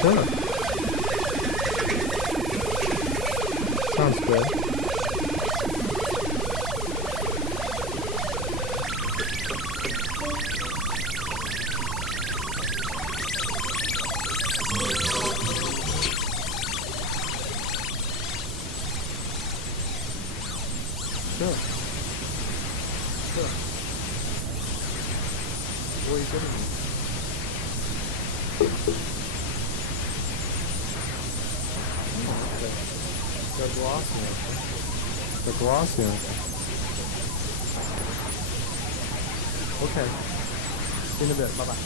Sure. Sounds good. Sure. Sure. What are you giving me? The glossier. The glossier. Okay. See you in a bit. Bye-bye.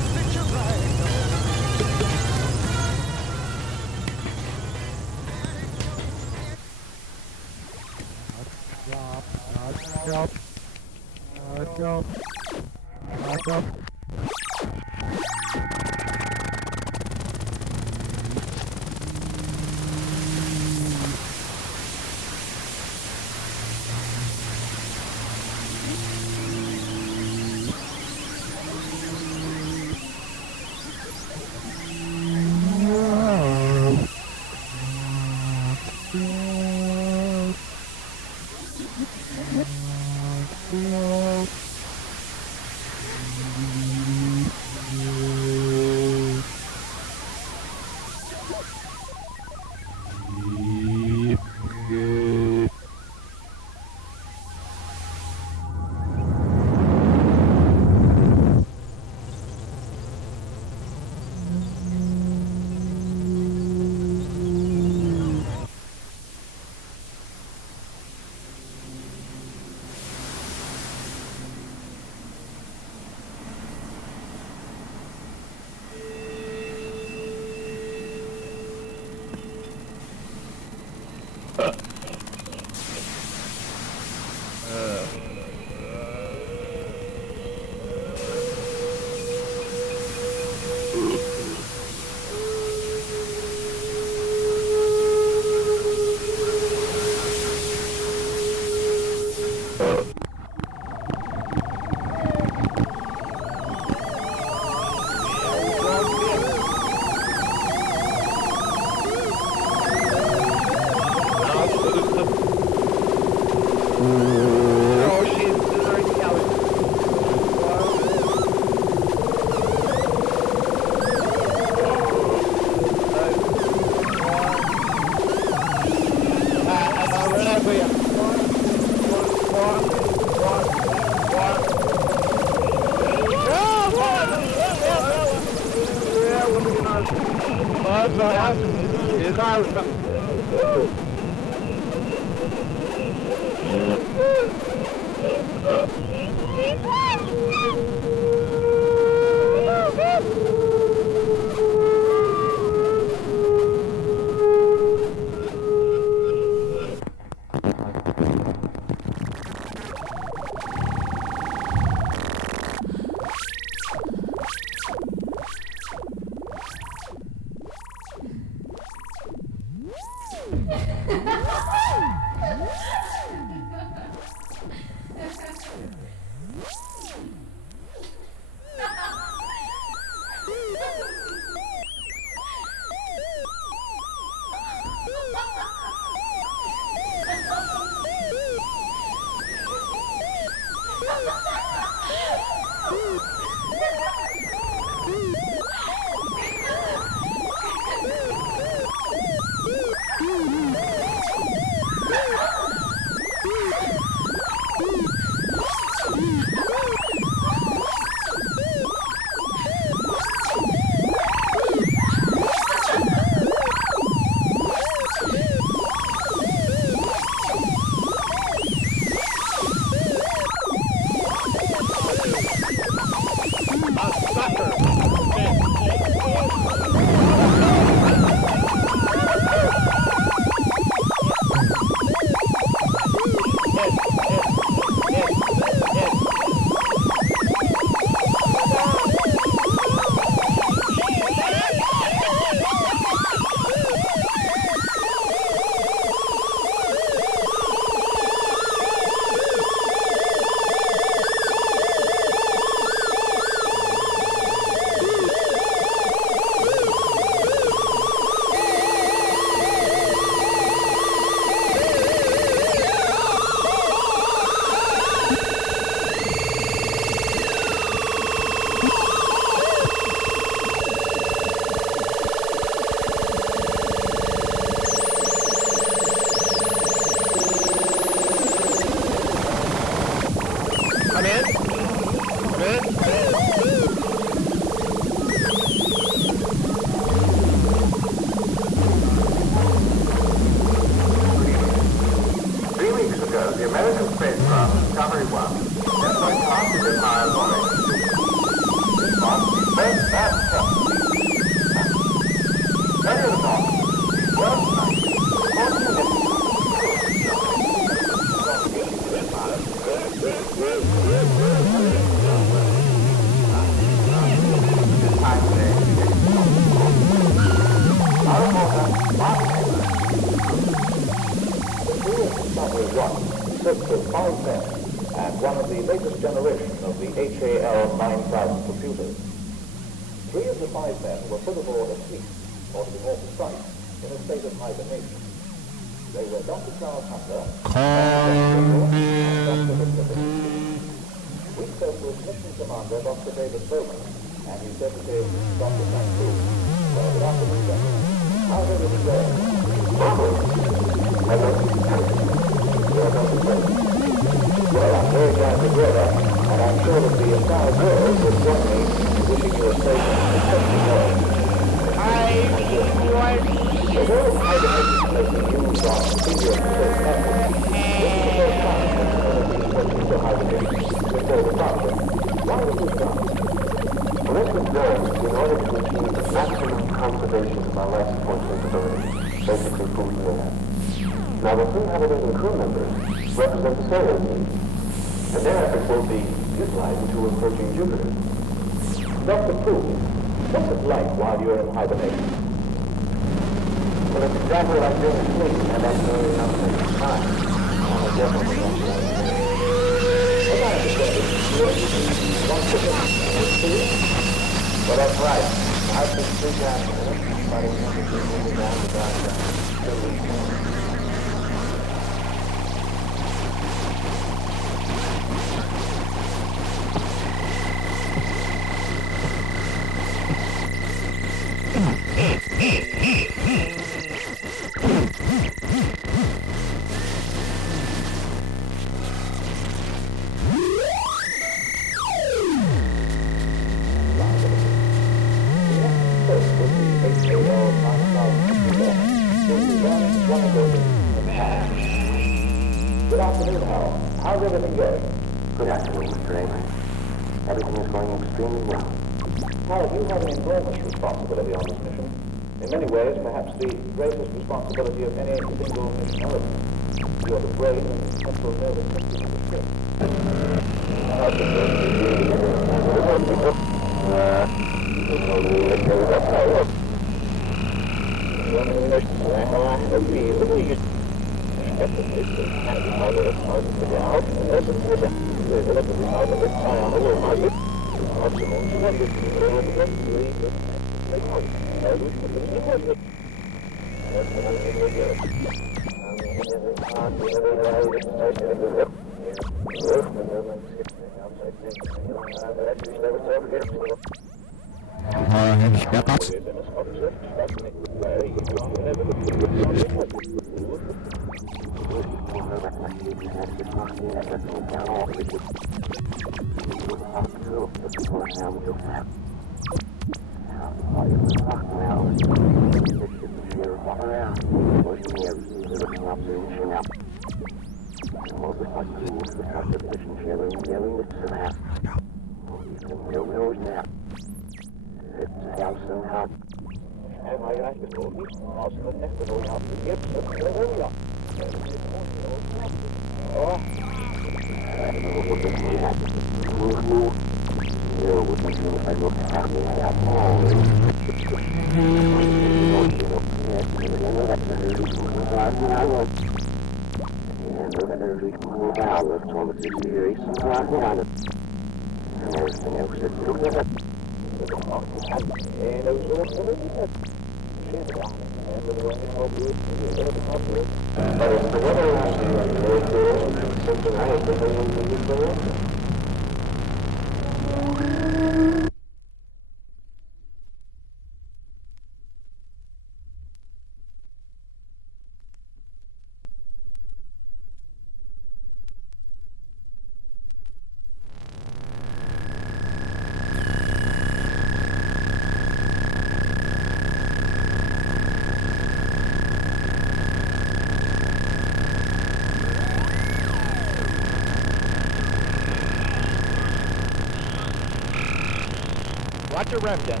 Roger Remden.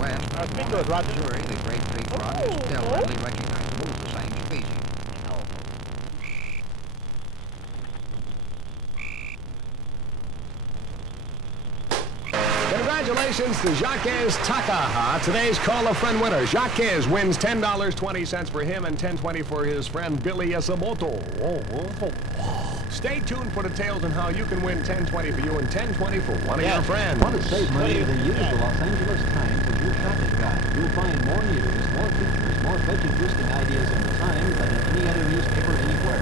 West. Speak to us, Roger. Missouri, the Great Big Rock is still readily recognizable as the same species. Congratulations to Jacques Takaha, today's Call a Friend winner. Jacques wins $10.20 for him and $10.20 for his friend Billy Esamoto. Stay tuned for details on how you can win $10.20 for you and $10.20 for one of your friends. Want to save money? Then use the Los Angeles Times as your shopping guide. You'll find more news, more features, more budget-boosting ideas in the Times than in any other newspaper anywhere.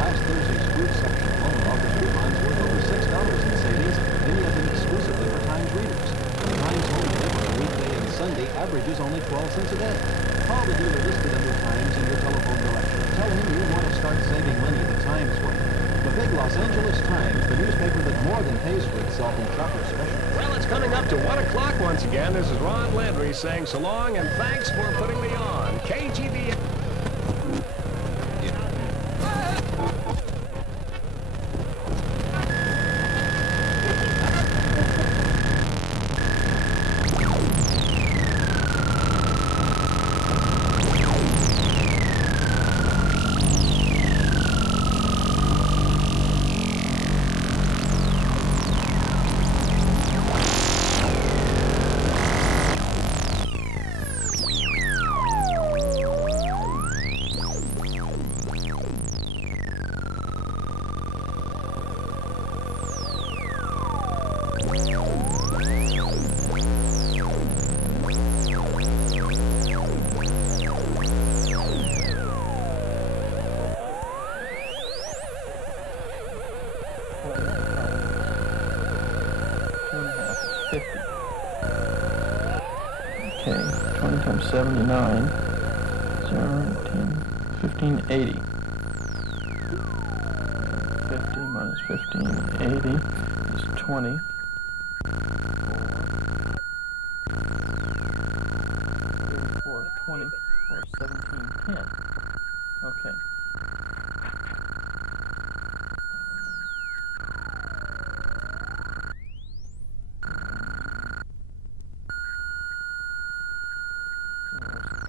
Last Thursday's food section alone offers coupons worth over $6 in savings, many of them exclusively for Times readers. The Times home delivery on weekday and Sunday averages only 12 cents a day. Call the dealer listed under Times in your telephone directory. Tell him you want to start saving money the Times way. The big Los Angeles Times, the newspaper that more than pays for itself in shopper specials. Well, it's coming up to 1 o'clock once again. This is Ron Landry saying so long and thanks for putting me on. KGB. Okay, 20 times 79, 0, 10, 15, 80. 50 minus 15, 80 is 20. 34, 20, or 17, 10. Okay.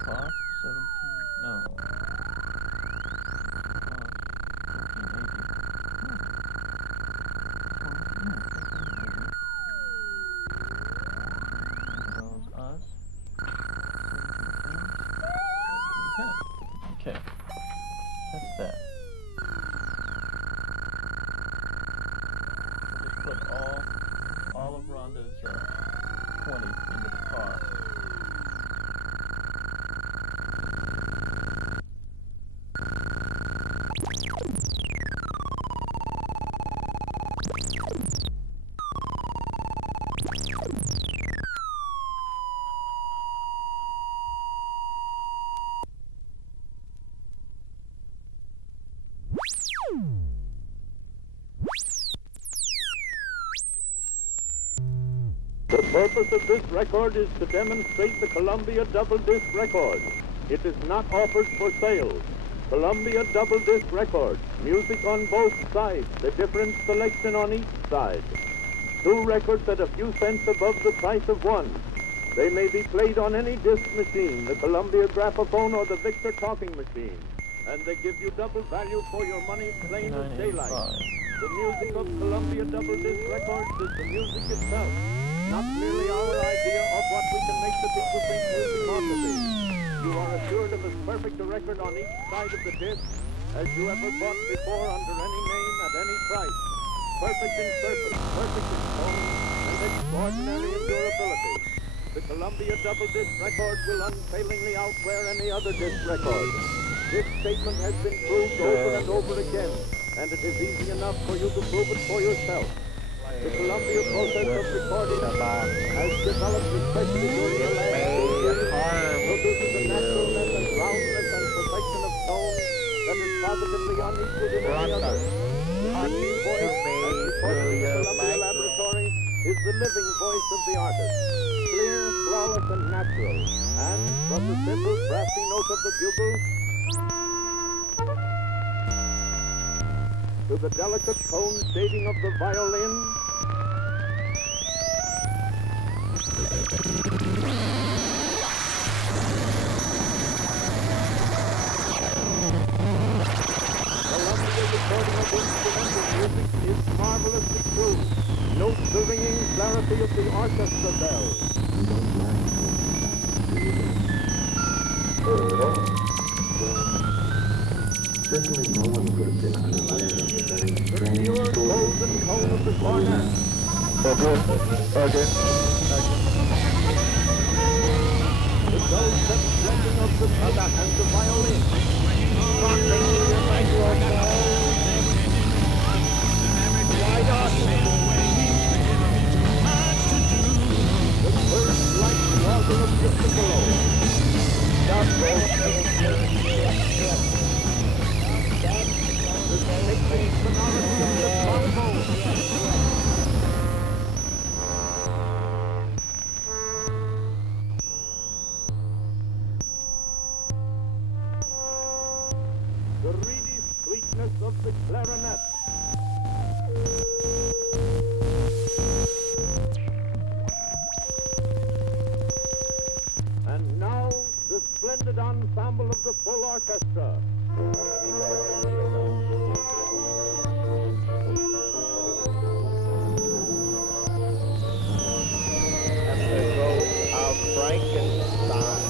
Cost 17, no. Okay. purpose of this record is to demonstrate the Columbia double disc record. It is not offered for sale. Columbia double disc record. Music on both sides. The different selection on each side. 2 records at a few cents above the price of one. They may be played on any disc machine, the Columbia graphophone or the Victor talking machine. And they give you double value for your money, plain as daylight. The music of Columbia double disc records is the music itself, not merely our idea of what we can make the people think music ought to be. You are assured of as perfect a record on each side of the disc as you ever bought before under any name at any price. Perfect in surface, perfect in tone, and extraordinary in durability. The Columbia double disc record will unfailingly outwear any other disc record. This statement has been proved over and over again, and it is easy enough for you to prove it for yourself. The Columbia process of recording has developed especially during the last 2 years, produces a naturalness and roundness and perfection of tone that is positively unequaled in any other. The acting voice, as recorded in the Columbia Laboratory, is the living voice of the artist. Clear, flawless, and natural. And from the simple, brassy note of the bugle to the delicate tone shading of the violin, Columbia recording of instrumental music is marvelously true. Note the ringing clarity of the orchestra bell. Certainly no one could have been unaware of the very strange Pure golden tone of the cornet. Okay. The dulcet blending of the tuba and the violin. Why not? The first light nozzle of the piccolo. The sacred sonority of the trombone. The reedy sweetness of the clarinet. And now, the splendid ensemble of the full orchestra. Echo of Frankenstein.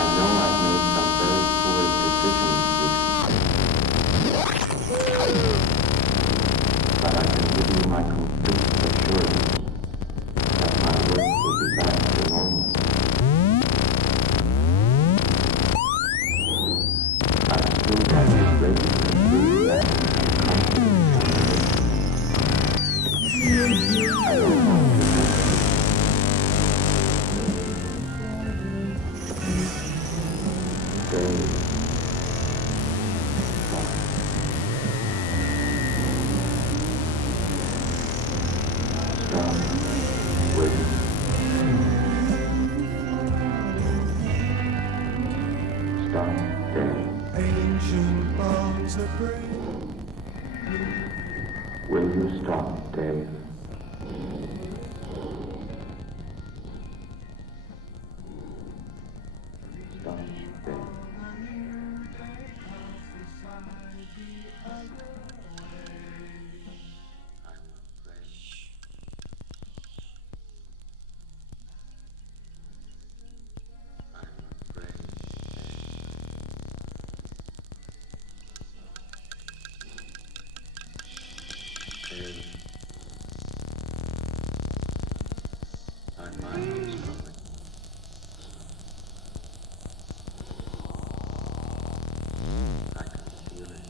I know I've made some very foolish decisions recently. But I can give you my complete assurance that my work will be back to normal. I still have the great enthusiasm and confidence. I don't want to miss it. Stay. Stop. Wait. Stop. Stay. Ancient bones that break. Will you stop, Dave? Stop, Dave. My mind is going. I can feel it.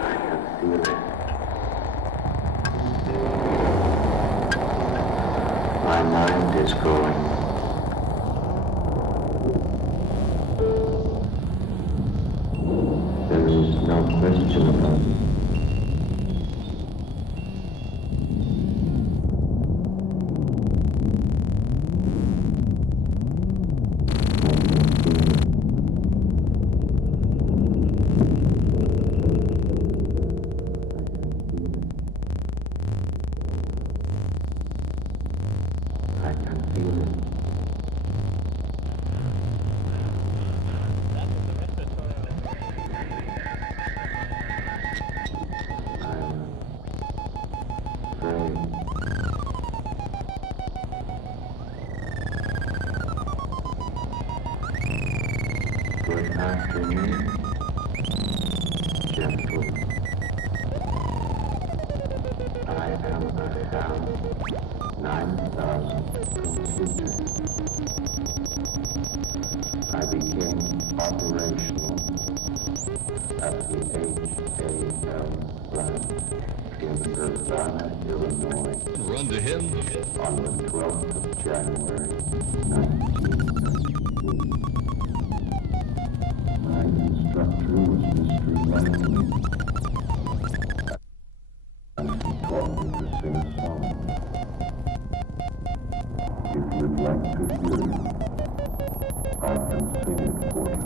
I can feel it. My mind is going. There is no question about it. I can feel it. Good afternoon, gentle. I am a hound, 9,000 computers. I became operational at the HAL plant in Urbana, Illinois. Run to him. On the 12th of January, 1993. My instructor was Mr. Langley, and he taught me to sing a song. If you'd like to hear it, I can sing it for you.